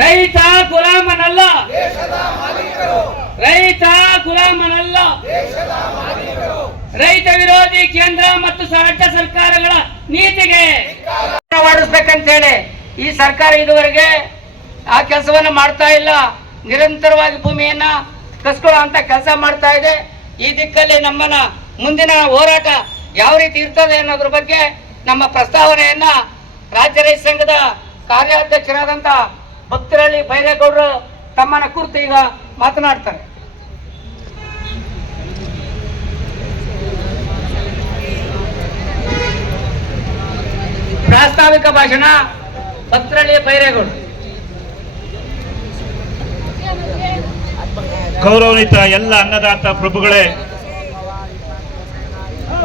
ರೈತ ಗುಲಾಮನಲ್ಲ. ರೈತ ಗುಲಾಮನಲ್ಲ. ರೈತ ವಿರೋಧಿ ಕೇಂದ್ರ ಮತ್ತು ರಾಜ್ಯ ಸರ್ಕಾರಗಳ ನೀತಿಗೆ ಮಾಡಿಸ್ಬೇಕಂತ ಹೇಳಿ ಈ ಸರ್ಕಾರ ಇದುವರೆಗೆ ಆ ಕೆಲಸವನ್ನು ಮಾಡ್ತಾ ಇಲ್ಲ. ನಿರಂತರವಾಗಿ ಭೂಮಿಯನ್ನ ಕಸ್ಕೊಳ್ಳೋ ಅಂತ ಕೆಲಸ ಮಾಡ್ತಾ ಇದೆ. ಈ ದಿಕ್ಕಲ್ಲಿ ನಮ್ಮನ ಮುಂದಿನ ಹೋರಾಟ ಯಾವ ರೀತಿ ಇರ್ತದೆ ಅನ್ನೋದ್ರ ಬಗ್ಗೆ ನಮ್ಮ ಪ್ರಸ್ತಾವನೆಯನ್ನ ರಾಜ್ಯ ರೈತ ಸಂಘದ ಕಾರ್ಯಾಧ್ಯಕ್ಷರಾದಂತ ಭಕ್ತರಳ್ಳಿ ಬೈರೇಗೌಡರು ತಮ್ಮನ ಕುರಿತು ಈಗ ಮಾತನಾಡ್ತಾರೆ. ಪ್ರಾಸ್ತಾವಿಕ ಭಾಷಣ ಭಕ್ತರಳ್ಳಿ ಬೈರೇಗೌಡರು ಗೌರವಾನ್ವಿತ ಎಲ್ಲ ಅನ್ನದಾತ ಪ್ರಭುಗಳೇ,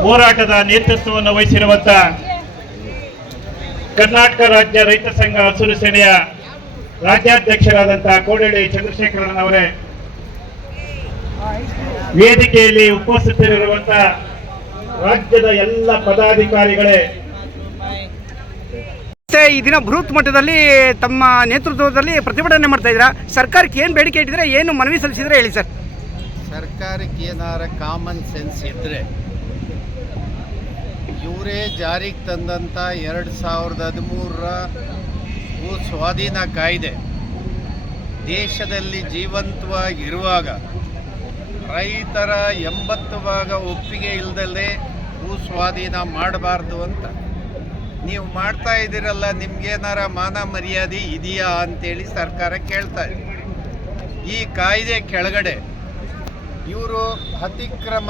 ಹೋರಾಟದ ನೇತೃತ್ವವನ್ನು ವಹಿಸಿರುವಂತ ಕರ್ನಾಟಕ ರಾಜ್ಯ ರೈತ ಸಂಘ ಹಸಿರು ಸೇನೆಯ ರಾಜ್ಯಾಧ್ಯಕ್ಷರಾದಂತಹ ಕೋಡಳ್ಳಿ ಚಂದ್ರಶೇಖರನ್ ಅವರೇ ವೇದಿಕೆಯಲ್ಲಿ ಉಪಸ್ಥಿತರಿರುವಂತ ರಾಜ್ಯದ ಎಲ್ಲ ಪದಾಧಿಕಾರಿಗಳೇ. ಮತ್ತೆ ಈ ದಿನ ಬೃಹತ್ ಮಟ್ಟದಲ್ಲಿ ತಮ್ಮ ನೇತೃತ್ವದಲ್ಲಿ ಪ್ರತಿಭಟನೆ ಮಾಡ್ತಾ ಇದ್ದೀರಾ? ಸರ್ಕಾರಕ್ಕೆ ಏನು ಬೇಡಿಕೆ ಇಟ್ಟಿದ್ರೆ ಏನು ಮನವಿ ಸಲ್ಲಿಸಿದ್ರೆ ಹೇಳಿ ಸರ್. ಸರ್ಕಾರಕ್ಕೆ ಏನಾರ ಕಾಮನ್ ಸೆನ್ಸ್ ಇದ್ರೆ ಇವರೇ ಜಾರಿಗೆ ತಂದಂತ ಎರಡ್ ಸಾವಿರದ ಹದಿಮೂರರ ಭೂ ಸ್ವಾಧೀನ ಕಾಯ್ದೆ ದೇಶದಲ್ಲಿ ಜೀವಂತವಾಗಿರುವಾಗ ರೈತರ ಎಂಬತ್ತು ಭಾಗ ಒಪ್ಪಿಗೆ ಇಲ್ಲದಲ್ಲೇ ಭೂ ಸ್ವಾಧೀನ ಮಾಡಬಾರ್ದು ಅಂತ. ನೀವು ಮಾಡ್ತಾ ಇದ್ದೀರಲ್ಲ, ನಿಮ್ಗೇನಾರ ಮಾನ ಮರ್ಯಾದೆ ಇದೆಯಾ ಅಂತೇಳಿ ಸರ್ಕಾರ ಕೇಳ್ತಾ ಇದೆ. ಈ ಕಾಯ್ದೆ ಕೆಳಗಡೆ ಇವರು ಅತಿಕ್ರಮ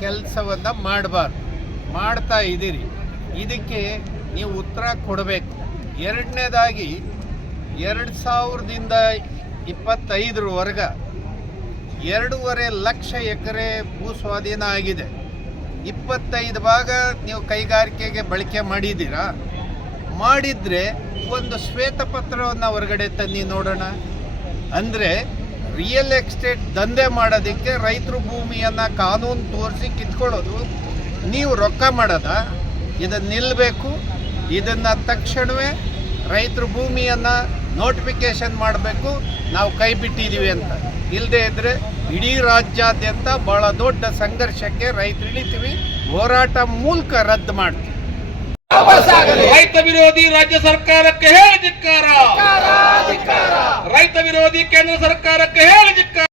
ಕೆಲಸವನ್ನು ಮಾಡಬಾರ್ದು. ಮಾಡ್ತಾ ಇದ್ದೀರಿ. ಇದಕ್ಕೆ ನೀವು ಉತ್ತರ ಕೊಡಬೇಕು. ಎರಡನೇದಾಗಿ ಎರಡು ಸಾವಿರದಿಂದ ಇಪ್ಪತ್ತೈದರವರೆಗ ಎರಡೂವರೆ ಲಕ್ಷ ಎಕರೆ ಭೂ ಸ್ವಾಧೀನ ಆಗಿದೆ. ಇಪ್ಪತ್ತೈದು ಭಾಗ ನೀವು ಕೈಗಾರಿಕೆಗೆ ಬಳಕೆ ಮಾಡಿದ್ದೀರಾ? ಮಾಡಿದರೆ ಒಂದು ಶ್ವೇತಪತ್ರವನ್ನು ಹೊರಗಡೆ ತನ್ನಿ ನೋಡೋಣ. ಅಂದರೆ ರಿಯಲ್ ಎಸ್ಟೇಟ್ ದಂಧೆ ಮಾಡೋದಕ್ಕೆ ರೈತರು ಭೂಮಿಯನ್ನು ಕಾನೂನು ತೋರಿಸಿ ಕಿತ್ಕೊಳ್ಳೋದು, ನೀವು ರೊಕ್ಕ ಮಾಡೋದ? ಇದನ್ನು ನಿಲ್ಲಬೇಕು ಇದನ್ನು ತಕ್ಷಣವೇ ರೈತರು ಭೂಮಿಯನ್ನು ನೋಟಿಫಿಕೇಶನ್ ಮಾಡಬೇಕು ನಾವು ಕೈ ಬಿಟ್ಟಿದ್ದೀವಿ ಅಂತ. ಇಲ್ಲದೆ ಇದ್ದರೆ ಇಡೀ ರಾಜ್ಯಾದ್ಯಂತ ಭಾಳ ದೊಡ್ಡ ಸಂಘರ್ಷಕ್ಕೆ ರೈತರು ಇಳಿತೀವಿ ಹೋರಾಟ ಮೂಲಕ ರದ್ದು ಮಾಡ್ತೀವಿ. ರೈತ ವಿರೋಧಿ ರಾಜ್ಯ ಸರ್ಕಾರಕ್ಕೆ ಹೇಳಿ ಧಿಕ್ಕಾರ. ರೈತ ವಿರೋಧಿ ಕೇಂದ್ರ ಸರ್ಕಾರಕ್ಕೆ ಹೇಳಿ